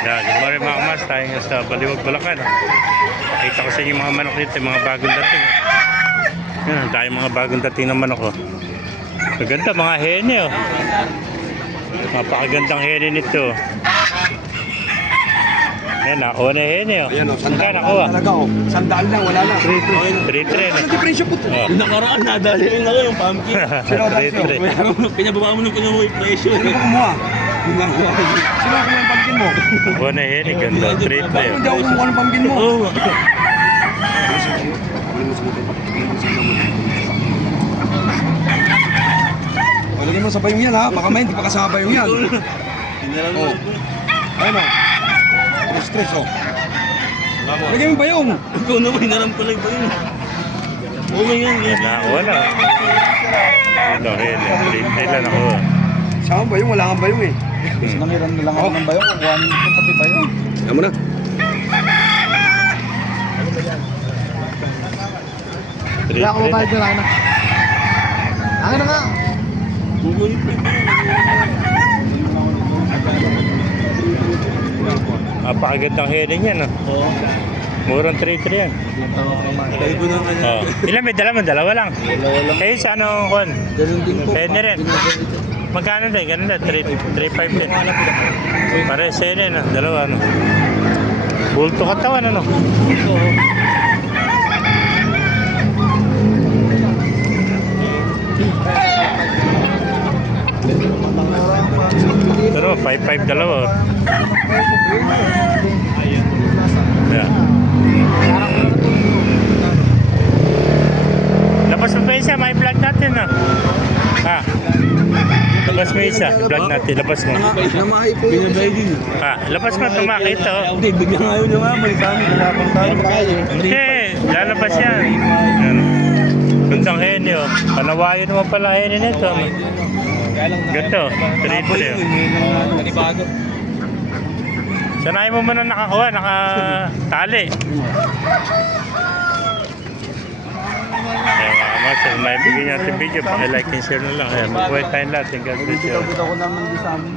Yeah, good morning mga kamas, tayo nga sa Baliwag, Bulacan. Nakita ko sa inyo mga manok dito, mga bagong dating. Yan, tayo mga bagong dating ng manok. Oh. Maganda mga hene. Oh. Napakagandang hene nito. Yan, nakuha na hene. Oh. Ayan o, sandaan nakuha. Talaga o, sandaan lang, wala lang. 3-3. Ano diferensya po ito? Oh. Yung nakaraan, nadali rin ako yung pumpkin. Sino ang dasyo? 3-3. Pinababa mo nung kinuha yung presyo. Sino ba kumuha? Sino ang kumuha yung pambin mo? Nakuha na hene, ganda. 3-3. Bakit hindi ako kumuha ng pambin mo? Oo. Palagay mo sa bayong yan ha, baka may hindi pa kasama bayong yan. Hinaram Oh. mo. Ayun o. Stress o. Palagay mo bayong. Ikaw naman, hinaram ko lang ba yun? Okay yan. Yan, nakuha na. Ito, hene. 3-3 lang nakuha. Sama bayong, wala kang bayong eh. Namiran na lang ako ng bayong, kukuhanin ko pati bayong. Yan mo na. Kaya ako mabahid na lang na. Akin na nga. Google pa yun. Napakagandang hene niyan. Oh. Oo. Murang 3-3 yan. Tayo ko naman. Oh. Ilan may dala mo? Dalawa lang. Kayo sa anong kon? Ganun din po. Pwede rin. Magkano din? Ganun na. 3-5 din. Pare, sene na. Dalawa, ano. Bulto katawan, ano. Pero 5-5 dalawa. Yeah. Labas mo pa isa, may vlog natin, no? Ha? Labas mo isa, vlog natin, labas mo. Namahay po. Binabay din. Ha? Labas mo, tumakita, oh. Hindi, biglang ayaw niya nga. May kami. Wala pang tayo. Hindi, lalabas yan. Yan. Gandang hene, oh. Panawayo naman pala hene nito. Ganito, 3-3, oh. Nanibago. Sanayin mo muna nakakuha, nakatali. Kaya mga master, may bigyan natin video, pakilike and share na lang. Ayan, mabuhay tayong lahat. God bless you. Bitaw ko naman di sa amin.